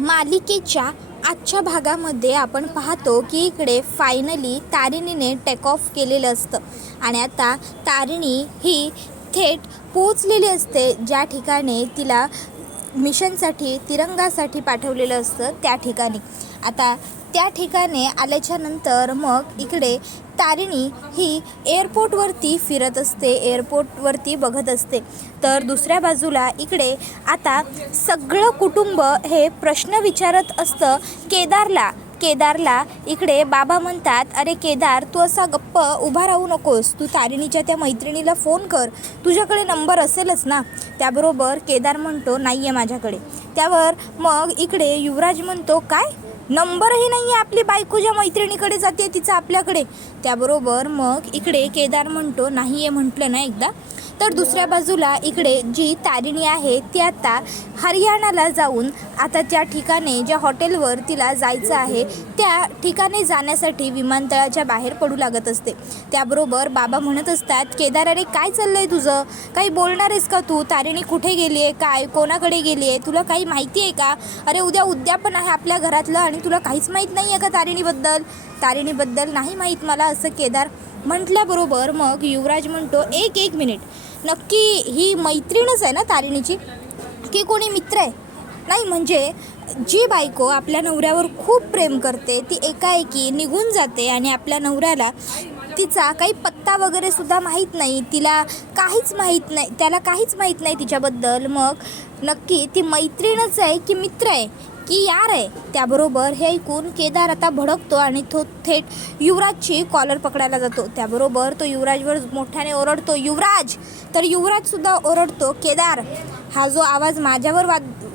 मालिकेच्या आजच्या भागामध्ये आपण पाहतो की इकडे फायनली तारिणीने टेक ऑफ केलेलं असतं आणि आता तारिणी ही थेट पोचलेली असते ज्या ठिकाणी तिला मिशनसाठी तिरंगासाठी पाठवलेलं असतं त्या ठिकाणी. आता त्या ठिकाणी आल्याच्या नंतर मग इकडे तारिणी ही एअरपोर्टवरती फिरत असते, एअरपोर्टवरती बघत असते. तर दुसऱ्या बाजूला इकडे आता सगळं कुटुंब हे प्रश्न विचारत असतं केदारला इकडे बाबा म्हणतात, अरे केदार, तू असा गप्प उभा राहू नकोस, तू तारिणीच्या त्या मैत्रिणीला फोन कर, तुझ्याकडे नंबर असेलच ना. त्याबरोबर केदार म्हणतो नाही आहे माझ्याकडे. त्यावर मग इकडे युवराज म्हणतो, काय नंबरही नाही आहे आपली बायको ज्या मैत्रिणीकडे जाते तिचा आपल्याकडे. त्याबरोबर मग इकडे केदार म्हणतो नाही आहे म्हटलं ना एकदा. तर दुसऱ्या बाजूला इकडे जी तारिणी आहे ती आता हरियाणाला जाऊन आता त्या ठिकाणी ज्या हॉटेलवर तिला जायचं आहे त्या ठिकाणी जाण्यासाठी विमानतळाच्या बाहेर पडू लागत असते. त्याबरोबर बाबा म्हणत असतात, केदार अरे काय चाललं आहे तुझं, काही बोलणार आहेस का तू, तारिणी कुठे गेली आहे, काय कोणाकडे गेली आहे, तुला काही माहिती आहे का, अरे उद्यापन आहे आपल्या घरातलं आणि तुला काहीच माहीत नाही आहे का तारिणीबद्दल नाही माहीत मला, असं केदार म्हटल्याबरोबर मग युवराज म्हणतो, एक मिनिट, नक्की ही मैत्रीणच आहे ना तारिणीची की कोणी मित्र आहे? नाही म्हणजे जी बायको आपल्या नवऱ्यावर खूप प्रेम करते ती एकाएकी निघून जाते आणि आपल्या नवऱ्याला तिचा काही पत्ता वगैरे सुद्धा माहीत नाही, त्याला काहीच माहीत नाही तिच्याबद्दल, मग नक्की ती मैत्रीणच आहे की मित्र आहे की यार आहे? त्याबरोबर हे ऐकून केदार आता भडकतो आणि तो थेट युवराजची कॉलर पकडायला जातो. त्याबरोबर तो युवराजवर मोठ्याने ओरडतो, युवराज. तर युवराजसुद्धा ओरडतो, केदार, हा जो आवाज माझ्यावर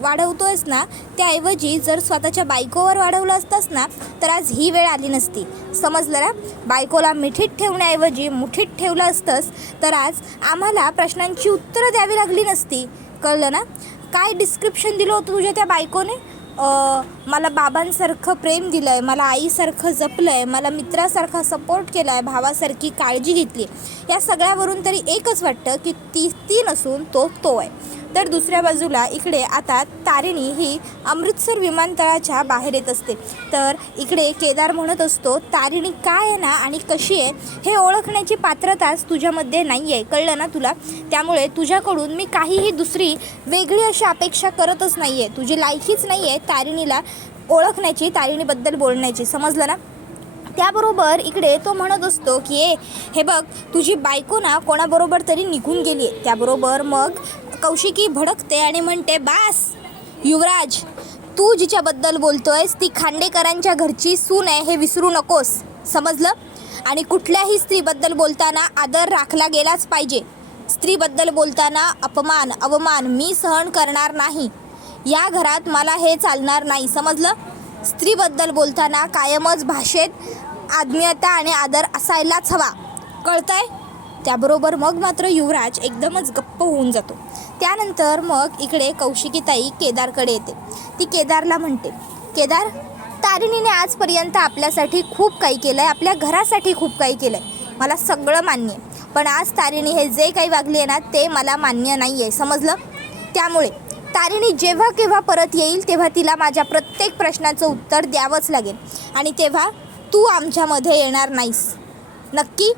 वाढवतोयस ना त्याऐवजी जर स्वतःच्या बायकोवर वाढवलं असतास ना तर आज ही वेळ आली नसती, समजलं ना. बायकोला मिठीत ठेवण्याऐवजी मुठीत ठेवलं असतंस तर आज आम्हाला प्रश्नांची उत्तरं द्यावी लागली नसती, कळलं ना. काय डिस्क्रिप्शन दिलं होतं तुझ्या त्या बायकोने, मला बाबांसारखं प्रेम दिलं आहे, मला आईसारखं जपलं आहे, मला मित्रासारखा सपोर्ट केला आहे, भावासारखी काळजी घेतली. या सगळ्यावरून तरी एकच वाटतं की ती नसून तो आहे. तर दुसऱ्या बाजूला इकडे आता तारिणी ही अमृतसर विमानतळाच्या बाहेर येत असते. तर इकडे केदार म्हणत असतो, तारिणी काय आहे ना आणि कशी आहे हे ओळखण्याची पात्रताच तुझ्यामध्ये नाही आहे, कळलं ना तुला. त्यामुळे तुझ्याकडून मी काहीही दुसरी वेगळी अशी अपेक्षा करतच नाही आहे, तुझी लायकीच नाही आहे तारिणीला ओळखण्याची, तारिणीबद्दल बोलण्याची, समजलं ना. त्याबरोबर इकडे तो म्हणत असतो की हे बघ, तुझी बायको ना कोणाबरोबर तरी निघून गेली आहे. त्याबरोबर मग कौशिकी भडकते आणि म्हणते, बास युवराज, तू जिच्याबद्दल बोलतोयस ती खांडेकरांच्या घरची सून आहे हे विसरू नकोस, समजलं. आणि कुठल्याही स्त्रीबद्दल बोलताना आदर राखला गेलाच पाहिजे. स्त्रीबद्दल बोलताना अवमान मी सहन करणार नाही. या घरात मला हे चालणार नाही, समजलं. स्त्रीबद्दल बोलताना कायमच भाषेत आत्मीयता आणि आदर असायलाच हवा, कळतंय. त्याबरोबर मग मात्र युवराज एकदमच गप्प होऊन जातो. त्यानंतर मग इकडे कौशिकीताई केदारकडे येते. ती केदारला म्हणते, केदार, तारिणीने आजपर्यंत आपल्यासाठी खूप काही केलं आहे, आपल्या घरासाठी खूप काही केलं आहे, मला सगळं मान्य आहे, पण आज तारिणी हे जे काही वागली आहे ना ते मला मान्य नाही आहे, समजलं. त्यामुळे तारिणी जेव्हा केव्हा परत येईल तेव्हा तिला माझ्या प्रत्येक प्रश्नाचं उत्तर द्यावंच लागेल आणि तेव्हा तू आमच्यामध्ये येणार नाहीस, नक्की,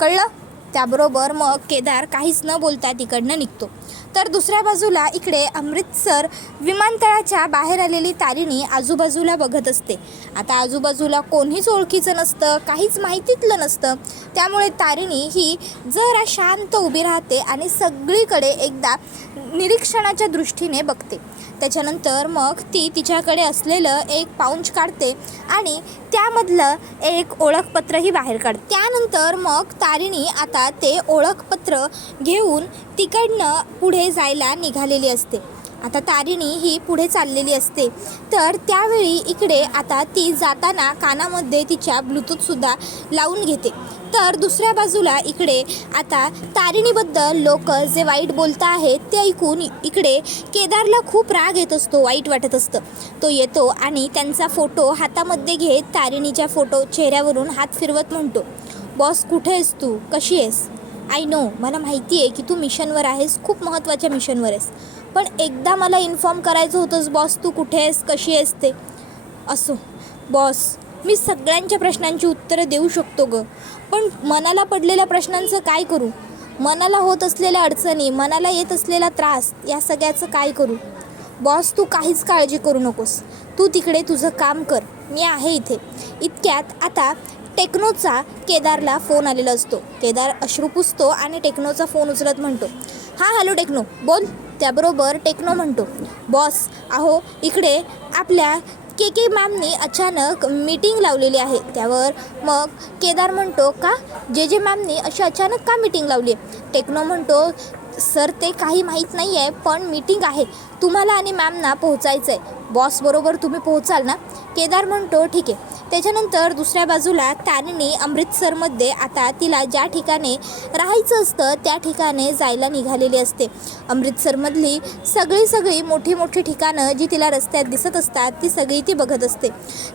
कळलं. त्याबरोबर मग केदार काहीच न बोलता तिकडनं निघतो. तर दुसऱ्या बाजूला इकडे अमृतसर विमानतळाच्या बाहेर आलेली तारिणी आजूबाजूला बघत असते. आता आजूबाजूला कोणीच ओळखीचं नसतं, काहीच माहितीतलं नसतं. त्यामुळे तारिणी ही जरा शांत उभी राहते आणि सगळीकडे एकदा निरीक्षणाच्या दृष्टीने बघते. त्याच्यानंतर मग ती तिच्याकडे असलेलं एक पाउच काढते आणि त्यामधलं एक ओळखपत्रही बाहेर काढते. त्यानंतर मग तारिणी आता ते ओळखपत्र घेऊन तिकडनं पुढे जायला निघालेली असते. आता तारिणी ही पुढे चाललेली असते. तर त्यावेळी इकडे आता ती जाताना कानामध्ये तिच्या ब्लूटूथसुद्धा लावून घेते. तर दुसऱ्या बाजूला इकडे आता तारिणीबद्दल लोक जे वाईट बोलत आहेत ते ऐकून इकडे केदारला खूप राग येत असतो, वाईट वाटत असतं. तो येतो आणि त्यांचा फोटो हातामध्ये घेत तारिणीच्या चेहऱ्यावरून हात फिरवत म्हणतो, बॉस कुठे आहेस तू, कशी आहेस. आय नो, मला माहिती आहे की तू मिशनवर आहेस, खूप महत्त्वाच्या मिशनवर आहेस, पण एकदा मला इन्फॉर्म करायचं होतंस बॉस, तू कुठे आहेस, कशी आहेस ते. असो बॉस, मी सगळ्यांच्या प्रश्नांची उत्तरं देऊ शकतो गं, पण मनाला पडलेल्या प्रश्नांचं काय करू? मनाला होत असलेल्या अडचणी, मनाला येत असलेला त्रास, या सगळ्याचं काय करू? बॉस, तू काहीच काळजी करू नकोस, तू तिकडे तुझं काम कर, मी आहे इथे. इतक्यात आता टेक्नोचा केदारला फोन आलेला असतो. केदार अश्रू पुसतो आणि टेक्नोचा फोन उचलत म्हणतो, हां हॅलो टेक्नो, बोल. त्याबरोबर टेक्नो म्हणतो, बॉस अहो इकडे आपल्या के मॅमनी अचानक मीटिंग लावलेली आहे. त्यावर मग केदार म्हणतो, का जे मॅमनी अशी अचानक का मीटिंग लावली आहे? टेक्नो म्हणतो, सर ते काही माहीत नाही आहे, पण मीटिंग आहे, तुम्हाला आणि मॅमना पोहोचायचं आहे. बॉसबरोबर तुम्ही पोहोचाल ना? केदार म्हणतो, ठीक आहे. त्याच्यानंतर दुसऱ्या बाजूला तारिणी अमृतसरमध्ये आता तिला ज्या ठिकाणी राहायचं असतं त्या ठिकाणी जायला निघालेली असते. अमृतसरमधली सगळी मोठी मोठी ठिकाणं जी तिला रस्त्यात दिसत असतात ती सगळी ती बघत असते.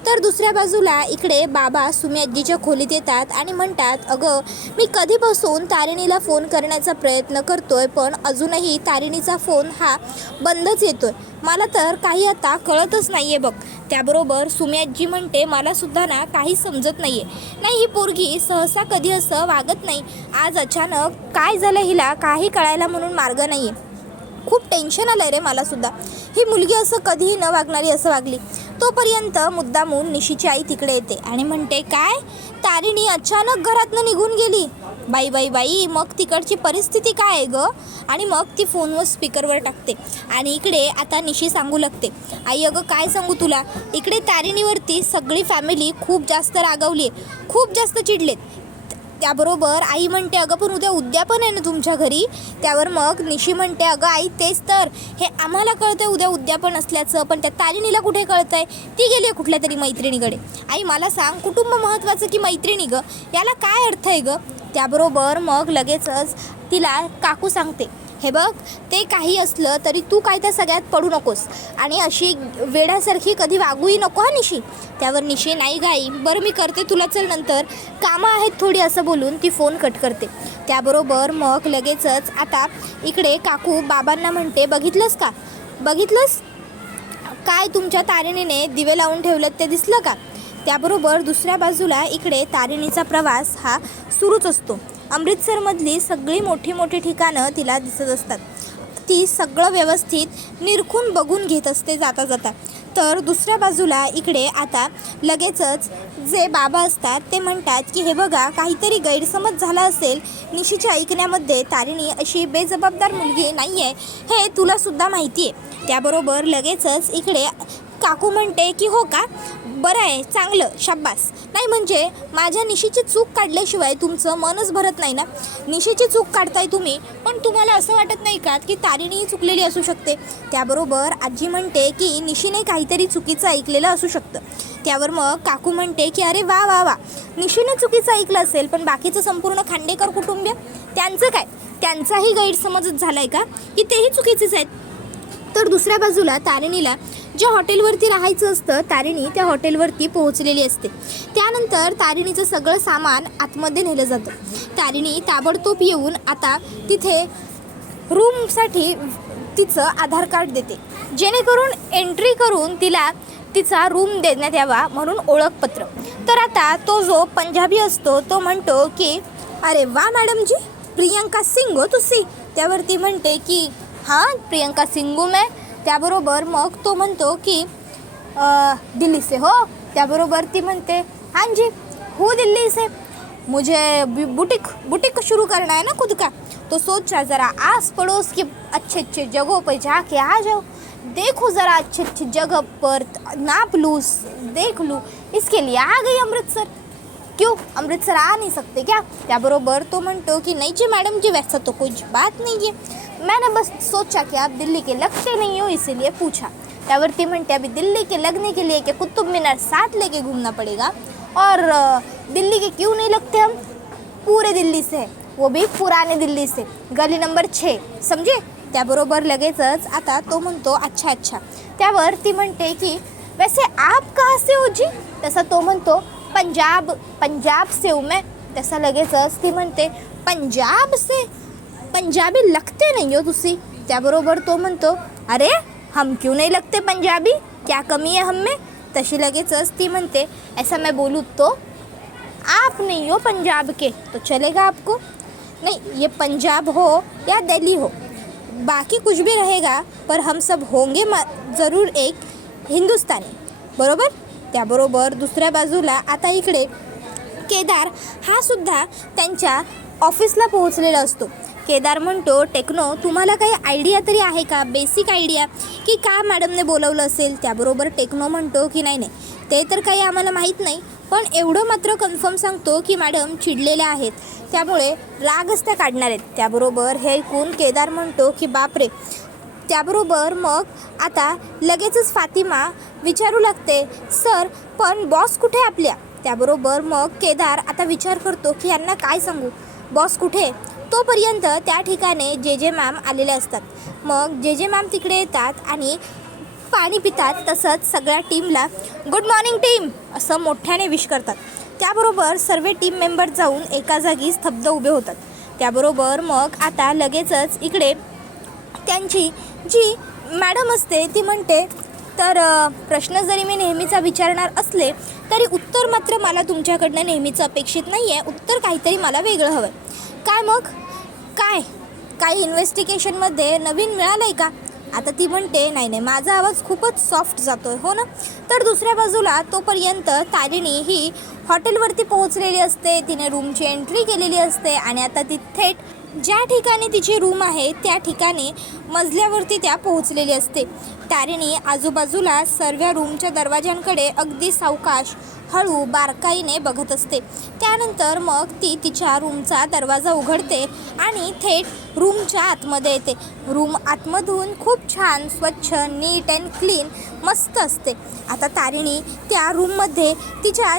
तर दुसऱ्या बाजूला इकडे बाबा सुमी आजीच्या खोलीत येतात आणि म्हणतात, अगं मी कधीपासून तारिणीला फोन करण्याचा प्रयत्न करतोय, पण अजूनही तारिणीचा फोन हा बंदच येतोय. मला तर काही आता कळतच नाही आहे बघ. त्याबरोबर सुमी आजी म्हणते, मला सुद्धा ना काही समजत नाही आहे. नाही, ही पोरगी सहसा कधी असं वागत नाही, आज अचानक काय झालं हिला काही कळायला म्हणून मार्ग नाही आहे. खूप टेन्शन आलं आहे रे मलासुद्धा, ही मुलगी असं कधीही न वागणारी असं वागली. तोपर्यंत मुद्दामून निशीची आई तिकडे येते आणि म्हणते, काय तारिणी अचानक घरातनं निघून गेली? बाई बाई बाई, मग तिकडची परिस्थिती काय आहे गं? आणि मग ती फोनवर स्पीकरवर टाकते आणि इकडे आता निशी सांगू लागते, आई अगं काय सांगू तुला, इकडे तारिणीवरती सगळी फॅमिली खूप जास्त रागवली आहे, खूप जास्त चिडलेत. त्याबरोबर आई म्हणते, अगं पण उद्या उद्यापन आहे ना तुमच्या घरी? त्यावर मग निशी म्हणते, अगं आई तेच तर, हे आम्हाला कळतंय उद्या उद्यापन असल्याचं, पण त्या तारिणीला कुठे कळतंय? ती गेली आहे कुठल्या तरी मैत्रिणीकडे. आई मला सांग, कुटुंब महत्त्वाचं की मैत्रिणी गं? याला काय अर्थ आहे गं? त्याबरोबर मग लगेचच तिला काकू सांगते, हे बघ ते काही असलं तरी तू काय त्या सगळ्यात पडू नकोस आणि अशी वेड्यासारखी कधी वागूही नको हा निशी. त्यावर निशी, नाही गाई, बरं मी करते तुला, चल नंतर कामं आहेत थोडी, असं बोलून ती फोन कट करते. त्याबरोबर मग लगेचच आता इकडे काकू बाबांना म्हणते, बघितलंस का, बघितलंस काय तुमच्या तारिणीने दिवे लावून ठेवलेत ते दिसलं का? त्याबरोबर दुसऱ्या बाजूला इकडे तारिणीचा प्रवास हा सुरूच असतो. अमृतसरमधली सगळी मोठी मोठी ठिकाणं तिला दिसत असतात. ती सगळं व्यवस्थित निरखून बघून घेत असते जाता जाता. तर दुसऱ्या बाजूला इकडे आता लगेचच जे बाबा असतात ते म्हणतात, की हे बघा काहीतरी गैरसमज झाला असेल, निशीच्या ऐकण्यामध्ये तारिणी अशी बेजबाबदार मुलगी नाही आहे हे तुलासुद्धा माहिती आहे. त्याबरोबर लगेचच इकडे काकू म्हणते, की हो का, बरं आहे, चांगलं, शाब्बास. नाही म्हणजे माझ्या निशीची चूक काढल्याशिवाय तुमचं मनच भरत नाही ना. निशीची चूक काढताय तुम्ही, पण तुम्हाला असं वाटत नाही का की तारिणीही चुकलेली असू शकते? त्याबरोबर आजी म्हणते, की निशीने काहीतरी चुकीचं ऐकलेलं असू शकतं. त्यावर मग काकू म्हणते, की अरे वा वा वा, निशीने चुकीचं ऐकलं असेल, पण बाकीचं संपूर्ण खांडेकर कुटुंबीय त्यांचं काय? त्यांचाही गैरसमजच झाला आहे का की तेही चुकीचेच आहेत? तर दुसऱ्या बाजूला तारिणीला ज्या हॉटेलवरती राहायचं असतं, तारिणी त्या हॉटेलवरती पोहोचलेली असते. त्यानंतर तारिणीचं सगळं सामान आतमध्ये नेलं जातं. तारिणी ताबडतोब येऊन आता तिथे रूमसाठी तिचं आधार कार्ड देते, जेणेकरून एंट्री करून तिला तिचा रूम देण्यात यावा म्हणून ओळखपत्र. तर आता तो जो पंजाबी असतो तो म्हणतो, की अरे वा मॅडम जी, प्रियंका सिंग हो तुसी? त्यावरती म्हणते, की हाँ प्रियंका सिंग हूँ मैं. त्याबरोबर मग तो म्हणतो, की दिल्ली से हो? त्याबरोबर ती म्हणते, हाँ जी हूँ दिल्ली से, मुझे बुटीक शुरू करना है ना खुद का, तो सोचा ज़रा आस पड़ोस के अच्छे अच्छे जगहों पर जाके आ जाओ, देखो ज़रा अच्छी अच्छी जगह पर नाप लूँ, देख लूँ, इसके लिए आ गई अमृतसर. क्यों अमृतसर आ नहीं सकते क्या? त्याबरोबर तो म्हणतो, की नहीं जी मैडम जी, वैसा तो कुछ बात नहीं है, मैंने बस सोचा कि आप दिल्ली के लगते नहीं हो इसीलिए पूछा. त्यावरती म्हणते, अभी दिल्ली के लगने के लिए कि कुतुब मीनार साथ लेके घूमना पड़ेगा, और दिल्ली के क्यों नहीं लगते हम, पूरे दिल्ली से है, वो भी पुराने दिल्ली से, गली नंबर 6, समझे? त्याबरोबर लगेचच आता तो म्हणतो, अच्छा अच्छा. त्यावर ती म्हणते, की वैसे आप कहाँ से हो जी? तसा तो म्हणतो, पंजाब से हूँ मैं. तसा लगेचच ती म्हणते, पंजाब से? पंजाबी लगते नहीं हो तुसी. त्याबरोबर तो म्हणतो, अरे हम क्यों नहीं लगते पंजाबी, क्या कमी है हम में. तशी लगेचच ती म्हणते, ऐसा मैं बोलूँ तो आप नहीं हो पंजाब के तो चलेगा आपको. नहीं, ये पंजाब हो या दिल्ली हो, बाकी कुछ भी रहेगा, पर हम सब होंगे ज़रूर एक हिंदुस्तानी. बरोबर. त्याबरोबर दुसऱ्या बाजूला आता इकडे केदार हा सुद्धा त्यांच्या ऑफिसला पोहोचलेला असतो. केदार म्हणतो, टेक्नो तुम्हाला काही आयडिया तरी आहे का, बेसिक आयडिया, की का मॅडमने बोलवलं असेल. त्याबरोबर टेक्नो म्हणतो की नाही ते तर काही आम्हाला माहीत नाही, पण एवढं मात्र कन्फर्म सांगतो की मॅडम चिडलेल्या आहेत, त्यामुळे रागच त्या काढणार आहेत. त्याबरोबर हे ऐकून केदार म्हणतो की बापरे. त्याबरोबर मग आता लगेचच फातिमा विचारू लागते, सर पण बॉस कुठे आपल्या. त्याबरोबर मग केदार आता विचार करतो की यांना काय सांगू, बॉस कुठे. तोपर्यंत त्या ठिकाणी जे मॅम आलेले असतात. मग जे मॅम तिकडे येतात आणि पाणी पितात, तसंच सगळ्या टीमला गुड मॉर्निंग टीम असं मोठ्याने विश करतात. त्याबरोबर सर्व टीम मेंबर जाऊन एका जागी स्तब्ध उभे होतात. त्याबरोबर मग आता लगेचच इकडे त्यांची जी मॅडम असते ती म्हणते, तर प्रश्न जरी मी नेहमीचा विचारणार असले तरी उत्तर मात्र मला तुमच्याकडनं नेहमीचं अपेक्षित नाही आहे, उत्तर काहीतरी मला वेगळं हवं. काय मग, काय इन्व्हेस्टिगेशनमध्ये नवीन मिळालं आहे का. आता ती म्हणते, नाही माझा आवाज खूपच सॉफ्ट जातो आहे, हो ना. तर दुसऱ्या बाजूला तोपर्यंत तारिणी ही हॉटेलवरती पोहोचलेली असते. तिने रूमची एंट्री केलेली असते आणि आता ती थेट ज्या ठिकाणी तिची रूम आहे त्या ठिकाणी मजल्यावरती त्या पोहोचलेली असते. तारिणी आजूबाजूला सर्व रूमच्या दरवाजांकडे अगदी सावकाश हळू बारकाईने बघत असते. त्यानंतर मग ती तिच्या रूमचा दरवाजा उघडते आणि थेट रूमच्या आतमध्ये येते. रूम आतमधून खूप छान स्वच्छ नीट अँड क्लीन मस्त असते. आता तारिणी त्या रूममध्ये तिच्या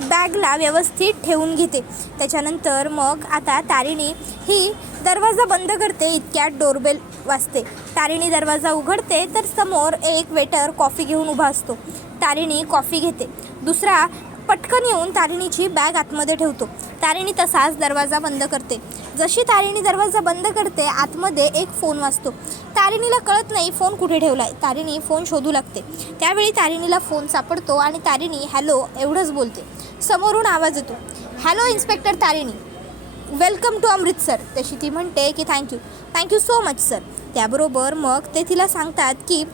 बॅगला व्यवस्थित ठेवून घेते. त्याच्यानंतर मग आता तारिणी ही दरवाजा बंद करते. इतक्यात डोरबेल वाजते. तारिणी दरवाजा उघडते तर समोर एक वेटर कॉफी घेऊन उभा असतो. तारिणी कॉफी घेते. दुसरा पटकन येऊन तारिणीची बॅग आतमध्ये ठेवतो. तारिणी तसाच दरवाजा बंद करते. जशी तारिणी दरवाजा बंद करते आतमध्ये एक फोन वाजतो. तारिणीला कळत नाही फोन कुठे ठेवला आहे. तारिणी फोन शोधू लागते. त्यावेळी तारिणीला फोन सापडतो आणि तारिणी हॅलो एवढंच बोलते. समोरून आवाज येतो, hello inspector Tarini, welcome to Amritsar. तशी ती म्हणते की थँक्यू सो मच सर. त्याबरोबर मग ते तिला सांगतात की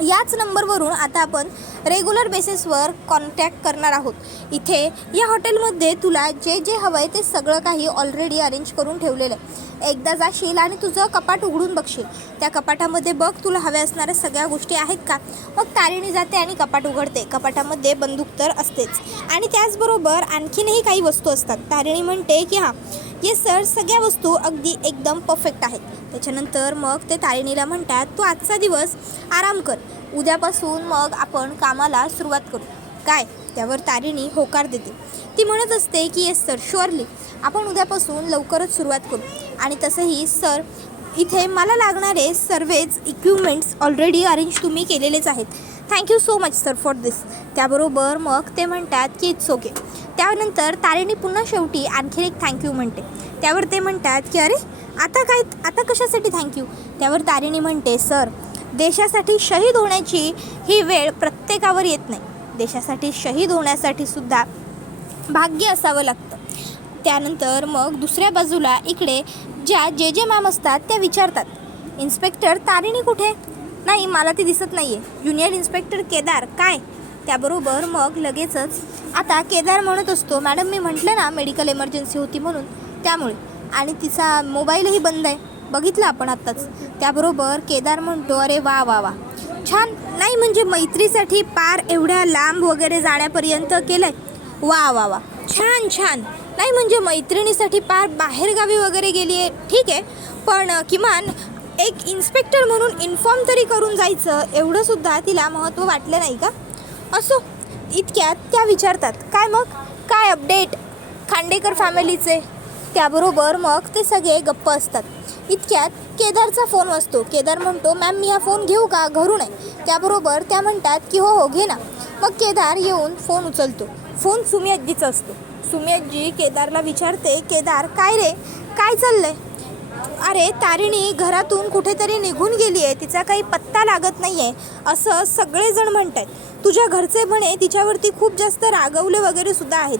याच नंबरवरून आता आपण रेग्युलर बेसिसवर कॉन्टॅक्ट करणार आहोत. इथे या हॉटेलमध्ये तुला जे हवं आहे ते सगळं काही ऑलरेडी अरेंज करून ठेवलेलं आहे. एकदा जाशील आणि तुझं कपाट उघडून बघशील. त्या कपाटामध्ये बघ तुला हव्या असणाऱ्या सगळ्या गोष्टी आहेत का. मग तारिणी जाते आणि कपाट उघडते. कपाटामध्ये बंदूक तर असतेच आणि त्याचबरोबर आणखीनही काही वस्तू असतात. तारिणी म्हणते की हां येस सर, सगळ्या वस्तू अगदी एकदम परफेक्ट आहेत. त्याच्यानंतर मग ते तारिणीला म्हणतात, तू आजचा दिवस आराम कर, उद्यापासून मग आपण कामाला सुरुवात करू काय. त्यावर तारिणी होकार देते. ती म्हणत असते की येस सर, शुअरली आपण उद्यापासून लवकरच सुरुवात करू. आणि तसंही सर इथे मला लागणारे सर्वच इक्विपमेंट्स ऑलरेडी अरेंज तुम्ही केलेलेच आहेत. Thank you so much sir for this. त्याबरोबर मग ते म्हणतात की इट्स ओके. त्यानंतर तारिणी पुन्हा शेवटी आणखी एक थँक्यू म्हणते. त्यावर ते म्हणतात की अरे आता कशासाठी थँक्यू. त्यावर तारिणी म्हणते, सर देशासाठी शहीद होण्याची ही वेळ प्रत्येकावर येत नाही. देशासाठी शहीद होण्यासाठी सुद्धा भाग्य असावं लागतं. त्यानंतर मग दुसऱ्या बाजूला इकडे ज्या जे मॅम असतात त्या विचारतात, इन्स्पेक्टर तारिणी कुठे. नाही मला ती दिसत नाही आहे. ज्युनियर इन्स्पेक्टर केदार काय. त्याबरोबर मग लगेचच आता केदार म्हणत असतो, मॅडम मी म्हटलं ना मेडिकल इमर्जन्सी होती म्हणून, त्यामुळे, आणि तिचा मोबाईलही बंद आहे, बघितलं आपण आत्ताच. त्याबरोबर केदार म्हणतो, अरे वा वा वा छान. नाही म्हणजे मैत्रीसाठी पार एवढ्या लांब वगैरे जाण्यापर्यंत केलं आहे. वा वा वा छान छान. नाही म्हणजे मैत्रिणीसाठी पार बाहेरगावी वगैरे गेली आहे, ठीक आहे, पण किमान एक इन्स्पेक्टर म्हणून इन्फॉर्म तरी करून जायचं एवढंसुद्धा तिला महत्त्व वाटलं नाही का. असो. इतक्यात त्या विचारतात, काय मग काय अपडेट खांडेकर फॅमिलीचे. त्याबरोबर मग ते सगळे गप्प असतात. इतक्यात केदारचा फोन वाजतो. केदार म्हणतो, मॅम मी हा फोन घेऊ का, घरून आहे. त्याबरोबर त्या म्हणतात की हो घे ना. मग केदार येऊन फोन उचलतो. फोन सुमी आजीचा असतो. सुमी आजी केदारला विचारते, केदार काय रे, काय चाललंय? अरे तारिणी घरातून कुठेतरी निघून गेली आहे, तिचा काही पत्ता लागत नाही आहे असं सगळेजण म्हणत आहेत. तुझ्या घरचे म्हणे तिच्यावरती खूप जास्त रागवले वगैरे सुद्धा आहेत.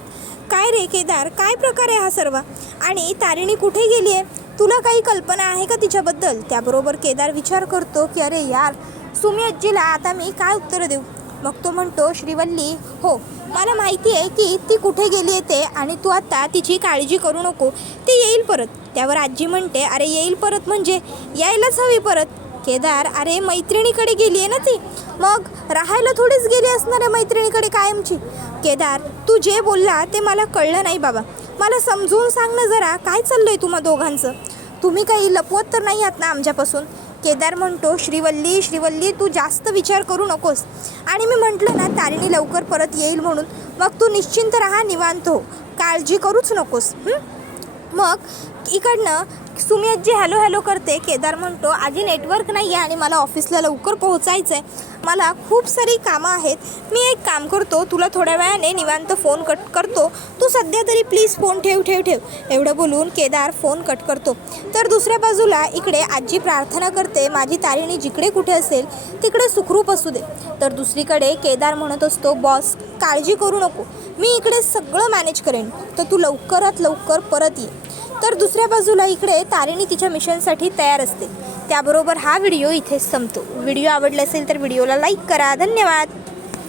काय रे केदार, काय प्रकार आहे हा सर्व? आणि तारिणी कुठे गेली आहे? तुला काही कल्पना आहे का तिच्याबद्दल? त्याबरोबर केदार विचार करतो की अरे यार, सुमी आजीला आता मी काय उत्तर देऊ? मग तो म्हणतो, श्रीवल्ली हो मला माहिती आहे की ती कुठे गेली आहे ते, आणि तू आता तिची काळजी करू नको, ती येईल परत. त्यावर आजी म्हणते, अरे येईल परत म्हणजे यायलाच हवी परत. केदार, अरे मैत्रिणीकडे गेली आहे ना ती, मग राहायला थोडीच गेली असणार आहे मैत्रिणीकडे कायमची. केदार, तू जे बोलला ते मला कळलं नाही बाबा, मला समजून सांग ना जरा, काय चाललं आहे तुम्हा दोघांचं? तुम्ही काही लपवत तर नाही आहात ना आमच्यापासून? केदार म्हणतो, श्रीवल्ली तू जास्त विचार करू नकोस, आणि मी म्हटलं ना तारिणी लवकर परत येईल म्हणून, मग तू निश्चिंत राहा, निवांत हो, काळजी करूच नकोस. मग इकडनं सुमी आजी हॅलो करते. केदार म्हणतो, आजी नेटवर्क नाही आहे आणि मला ऑफिसला लवकर पोहोचायचं आहे, मला खूप सारी कामं आहेत. मी एक काम करतो, तुला थोड्या वेळाने निवांत फोन कट करतो, तू सध्या तरी प्लीज फोन ठेव. एवढं बोलून केदार फोन कट करतो. तर दुसऱ्या बाजूला इकडे आजी प्रार्थना करते, माझी तारिणी जिकडे कुठे असेल तिकडे सुखरूप असू दे. तर दुसरीकडे केदार म्हणत असतो, बॉस काळजी करू नको, मी इकडे सगळं मॅनेज करेन, तर तू लवकरात लवकर परत ये. तर दुसऱ्या बाजूला इकडे तारिणी तिच्या मिशनसाठी तयार असते. त्याबरोबर हा व्हिडिओ इथेच संपतो. व्हिडिओ आवडला असेल तर व्हिडिओला लाईक करा. धन्यवाद.